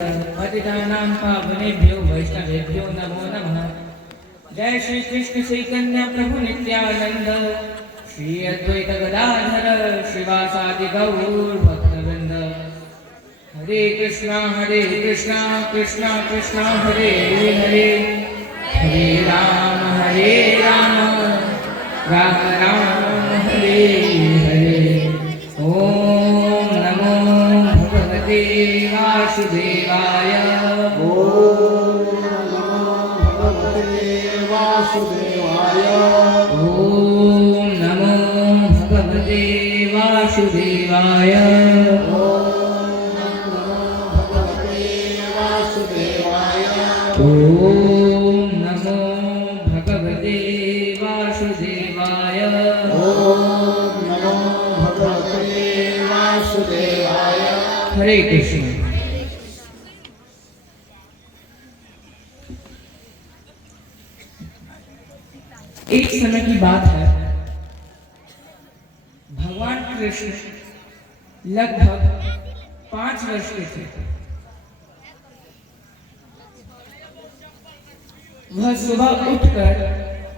पतितानां पावनेभ्यो वैष्णवेभ्यो नमो नमः। जय श्री कृष्ण चैतन्य प्रभु नित्यानंद, श्री अद्वैत गदाधर श्रीवासादि गौर भक्तवृंद। हरे कृष्णा कृष्णा कृष्णा हरे हरे, हरे राम राम राम हरे हरे। ओम नमो भगवते वासुदेवाय। ओम नमो भगवते वासुदेवाय। ओम नमो भगवते वासुदेवाय। ओम नमो भगवते वासुदेवाय। ओम नमो भगवते वासुदेवाय। ओम नमो भगवते वासुदेवाय। हरे कृष्ण। एक समय की बात है, भगवान कृष्ण लगभग 5 वर्ष के थे। वह सुबह उठकर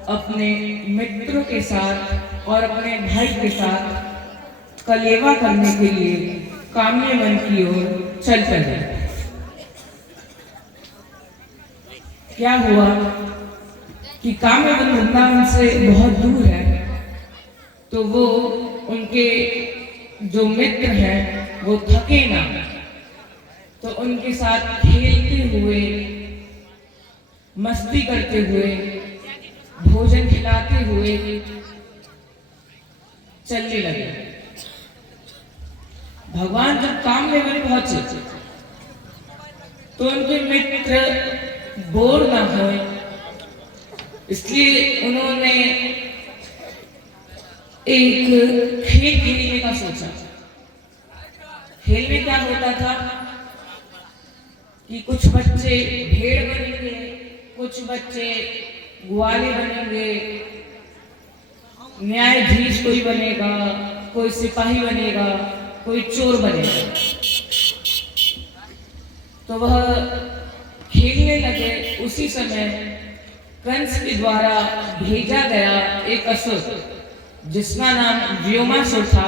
अपने मित्रों के साथ और अपने भाई के साथ कलेवा करने के लिए काम्य वन की ओर चल पड़े। क्या हुआ कि काम्य वन वृंदावन से बहुत दूर है, तो वो उनके जो मित्र हैं वो थके ना, तो उनके साथ खेलते हुए, मस्ती करते हुए, भोजन खिलाते हुए चलने लगे। भगवान जब काम्य वन पहुंचे तो उनके मित्र बोर ना होए, इसलिए उन्होंने एक खेल खेलने का सोचा। खेल में क्या होता था कि कुछ बच्चे भेड़ बनेंगे, कुछ बच्चे ग्वाले बनेंगे, न्यायाधीश कोई बनेगा, कोई सिपाही बनेगा, कोई चोर बनेगा। तो वह खेलने लगे। उसी समय कंस के द्वारा भेजा गया एक असुर, जिसका नाम व्योमासुर था,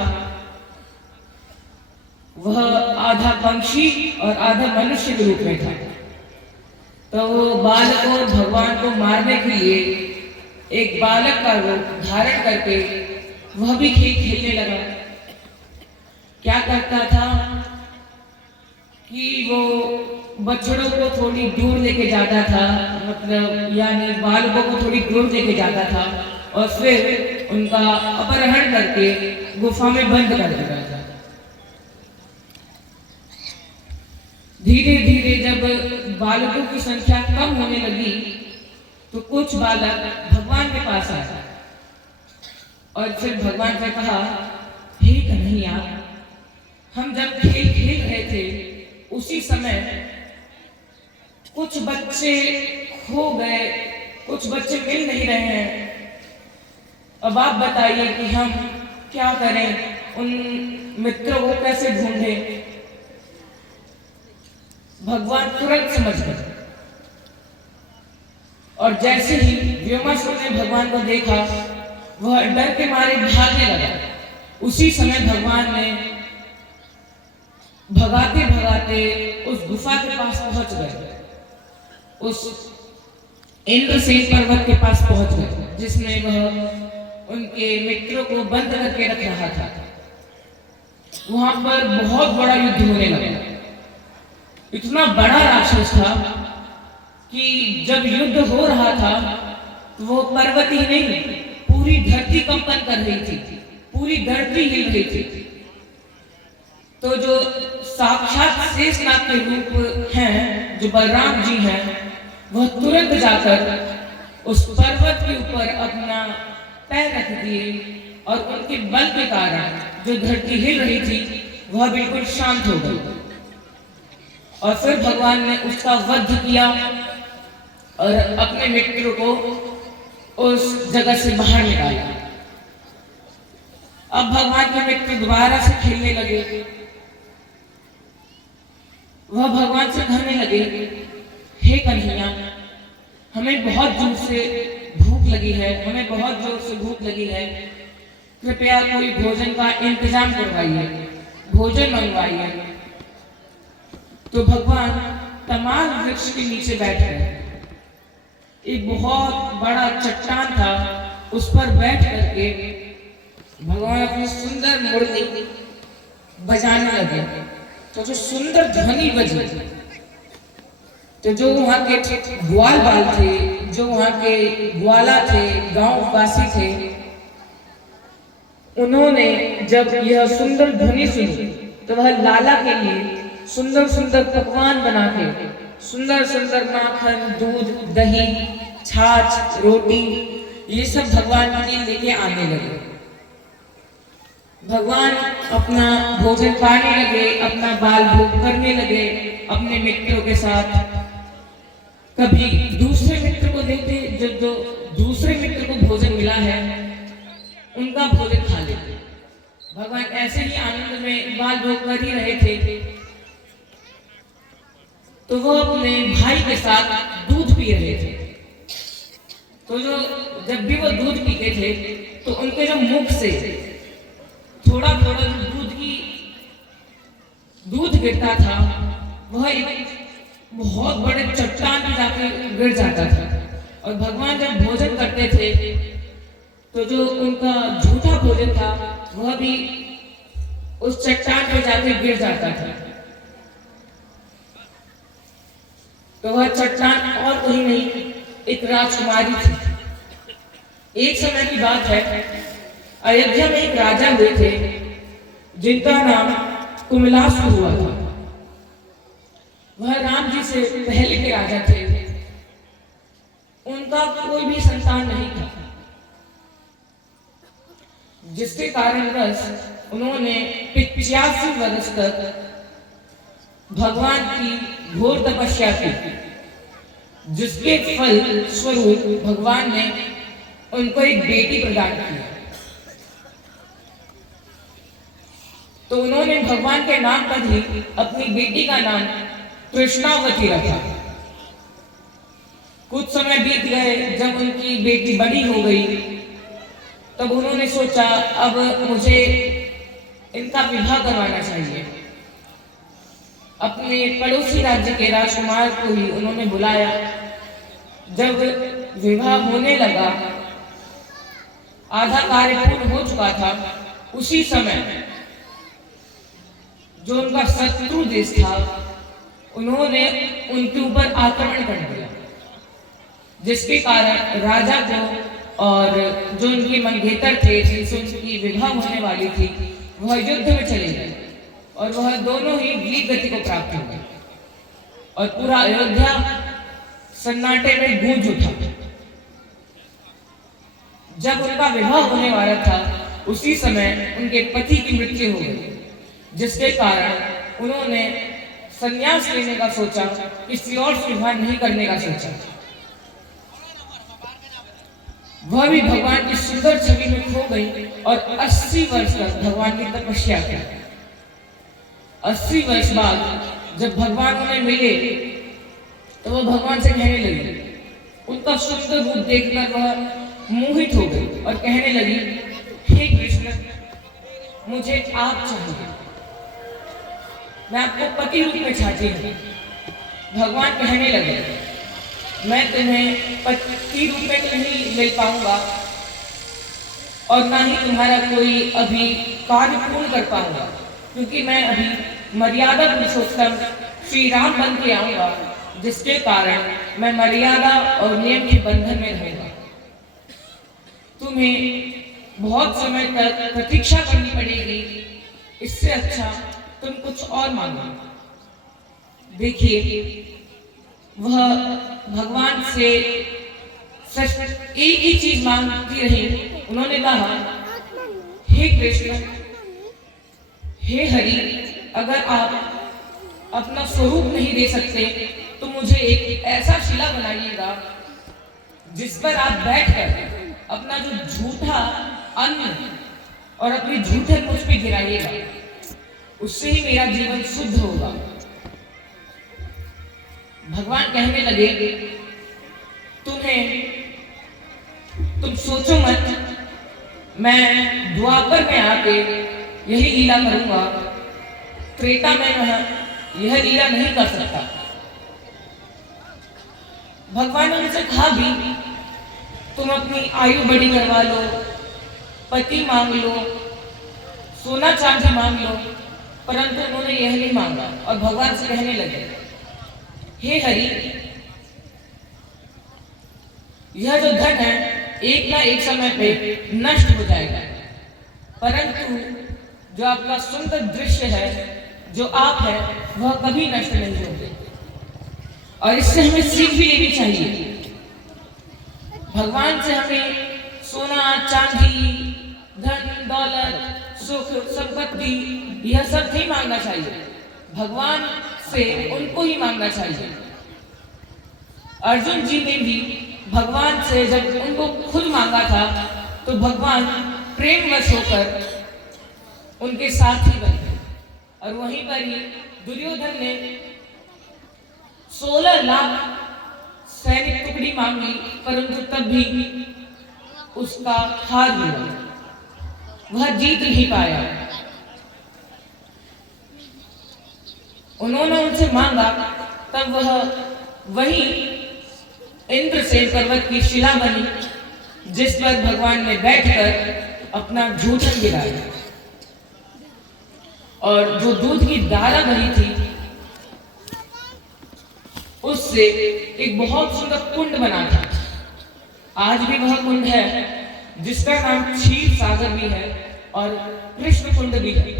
वह आधा पंक्षी और आधा मनुष्य के रूप में था। तो वो बालक और भगवान को मारने के लिए एक बालक का रूप धारण करके वह भी खेल खेलने लगा। क्या करता था कि वो बछड़ों को थोड़ी दूर लेके जाता था, मतलब यानी बालकों को थोड़ी दूर लेके जाता था और फिर उनका अपहरण करके गुफा में बंद कर देता था। धीरे धीरे जब बालकों की संख्या कम होने लगी तो कुछ बालक भगवान के पास आए और फिर भगवान से कहा, हे कन्हैया, हम जब खेल खेल रहे थे उसी समय कुछ बच्चे खो गए, कुछ बच्चे मिल नहीं रहे हैं। अब आप बताइए कि हम क्या करें, उन मित्रों को कैसे ढूंढें। भगवान तुरंत समझ गए और जैसे ही व्योमासुर ने भगवान को देखा, वह डर के मारे भागने लगा। उसी समय भगवान ने भगाते भगाते उस गुफा के पास पहुंच गए, उस इंद्रसेन पर्वत के पास पहुंच गए, जिसमें वह उनके मित्रों को बंद करके रख रहा था। वहां पर बहुत बड़ा युद्ध होने लगा। इतना बड़ा राक्षस था कि जब युद्ध हो रहा था तो वो पर्वत ही नहीं, पूरी धरती कंपन कर रही थी, पूरी धरती हिल रही थी। तो जो साक्षात शेषनाग के रूप हैं, जो बलराम जी हैं, वह तुरंत जाकर उस पर्वत के ऊपर अपना पैर रख दिए और उनके बल के कारण जो धरती हिल रही थी वह बिल्कुल शांत हो गई। और फिर भगवान ने उसका वध किया और अपने मित्रों को उस जगह से बाहर निकाला। अब भगवान के मित्र दोबारा से खेलने लगे। वह भगवान से कहने लगे, हे कन्हैया, हमें बहुत जोर से भूख लगी है, हमें बहुत जोर से भूख लगी है, कृपया कोई भोजन का इंतजाम करवाइए, भोजन मंगवाइए। तो भगवान तमाल वृक्ष के नीचे बैठ गए। एक बहुत बड़ा चट्टान था, उस पर बैठ करके भगवान अपनी सुंदर मुरली बजाने लगे। तो जो सुंदर ध्वनि बजी, तो जो वहाँ के ग्वाल बाल थे, जो वहाँ के ग्वाला थे, गांव वासी थे, उन्होंने जब यह सुंदर ध्वनि सुनी तो वह लाला के लिए सुंदर सुंदर पकवान बना के, सुंदर सुंदर माखन, दूध, दही, छाछ, रोटी, ये सब भगवान के लिए लेके आने लगे। भगवान अपना भोजन पाने लगे, अपना बाल भोग करने लगे अपने मित्रों के साथ। कभी दूसरे मित्र को देते, जब जो दूसरे मित्र को भोजन मिला है उनका भोजन खा लेते। भगवान ऐसे ही आनंद में बाल भोग कर ही रहे थे, तो वो अपने भाई के साथ दूध पी रहे थे। तो जो जब भी वो दूध पीते थे तो उनके जो मुख से थोड़ा थोड़ा जो दूध गिरता था, वह एक बहुत बड़े चट्टान पे जाकर गिर जाता था। और भगवान जब भोजन करते थे तो जो उनका झूठा भोजन था वह भी उस चट्टान पे जाकर गिर जाता था। तो वह चट्टान और कहीं नहीं, एक राजकुमारी थी। एक समय की बात है, अयोध्या में एक राजा हुए थे जिनका नाम कुमलासु हुआ था। वह राम जी से पहले के राजा थे। उनका कोई भी संतान नहीं था, जिसके कारणवश उन्होंने 85 वर्ष तक भगवान की घोर तपस्या की, जिसके फल स्वरूप भगवान ने उनको एक बेटी प्रदान की। तो उन्होंने भगवान के नाम पर ही अपनी बेटी का नाम कृष्णावती रखा। कुछ समय बीत गए, जब उनकी बेटी बड़ी हो गई तब उन्होंने सोचा अब मुझे इनका विवाह करवाना चाहिए। अपने पड़ोसी राज्य के राजकुमार को ही उन्होंने बुलाया। जब विवाह होने लगा, आधा कार्य पूर्ण हो चुका था, उसी समय जो उनका शत्रु देश था उन्होंने उनके ऊपर आक्रमण कर दिया, जिसके कारण राजा को और जो उनके मंगेतर थे, जिनसे उनकी विवाह होने वाली थी, वह युद्ध में चले गए और वह दोनों ही वीर गति को प्राप्त हो गए और पूरा अयोध्या सन्नाटे में गूंज उठा। जब उनका विवाह होने वाला था उसी समय उनके पति की मृत्यु हो गई, जिसके कारण उन्होंने संन्यास लेने का सोचा, किसी और से विवाह नहीं करने का सोचा। वह भी भगवान की सुंदर छवि में खो गई और 80 वर्ष तक भगवान की तपस्या की। 80 वर्ष बाद जब भगवान उन्हें मिले तो वह भगवान से कहने लगी, उनका सुंदर रूप देखकर वह मोहित हो गई और कहने लगी, हे कृष्ण, मुझे आप चाहिए, मैं आपको पति रूप में चाहती हूँ। भगवान कहने लगे, मैं तुम्हें पति रूप में नहीं मिल पाऊंगा और ना ही तुम्हारा कोई अभी कार्य पूर्ण कर पाऊंगा, क्योंकि मैं अभी मर्यादा पुरुषोत्तम श्री राम बन के आऊंगा, जिसके कारण मैं मर्यादा और नियम के बंधन में रहूंगा। तुम्हें बहुत समय तक प्रतीक्षा करनी पड़ेगी, इससे अच्छा तुम कुछ और मांगो। देखिए, वह भगवान से एक ही चीज मांगती रही। उन्होंने कहा, हे कृष्ण, हे हरि, अगर आप अपना स्वरूप नहीं दे सकते तो मुझे एक ऐसा शिला बनाइएगा जिस पर आप बैठकर अपना जो झूठा अन्न और अपनी झूठे मुझ पे गिराइएगा, उससे ही मेरा जीवन शुद्ध होगा। भगवान कहने लगे, तुम सोचो मत, मैं द्वापर में आके यही लीला करूंगा, त्रेता में यह लीला नहीं कर सकता। भगवान ने उनसे कहा भी, तुम अपनी आयु बड़ी करवा लो, पति मांग लो, सोना चांदी मांग लो, परंतु उन्होंने यह नहीं मांगा और भगवान से कहने लगे, हे हरि, यह जो धन है एक ना एक समय पे नष्ट हो जाएगा, परंतु जो आपका सुंदर दृश्य है, जो आप है, वह कभी नष्ट नहीं होंगे। और इससे हमें सीख भी लेनी चाहिए। भगवान से हमें सोना चांदी, धन दौलत, सुख संपत्ति, यह सब नहीं मांगना चाहिए। भगवान से उनको ही मांगना चाहिए। अर्जुन जी ने भी भगवान से जब उनको खुद मांगा था, तो भगवान प्रेमवश होकर उनके साथ ही बन गए। और वहीं पर ही दुर्योधन ने 16 लाख सैनिक टुकड़ी मांगी, परंतु तब भी उसका हार हुआ, वह जीत नहीं पाया। उन्होंने उनसे मांगा, तब वह वही इंद्रसेन पर्वत की शिला बनी, जिस पर भगवान ने बैठकर अपना जूठन गिराया और जो दूध की धारा बनी थी, उससे एक बहुत सुंदर कुंड बना था। आज भी वह कुंड है, जिसका नाम क्षीर सागर भी है और कृष्ण कुंड भी है।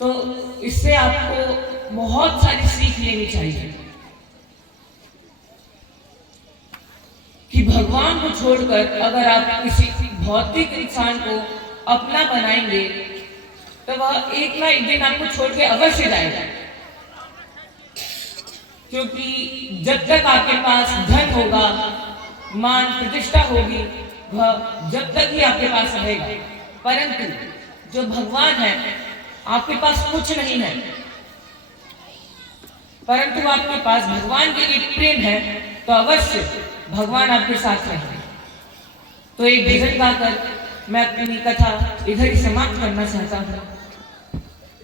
तो इससे आपको बहुत सारी सीख लेनी चाहिए कि भगवान को छोड़कर अगर आप किसी भौतिक इंसान को अपना बनाएंगे, तो वह एक ना एक दिन आपको छोड़ के अवश्य जाएगा। क्योंकि जब तक आपके पास धन होगा, मान प्रतिष्ठा होगी, वह जब तक ही आपके पास रहेगा। परंतु जो भगवान है, आपके पास कुछ नहीं है, परंतु आपके पास भगवान के लिए प्रेम है, तो अवश्य भगवान आपके साथ रहेंगे। तो एक भजन गाकर मैं अपनी कथा इधर ही समाप्त करना चाहता हूँ।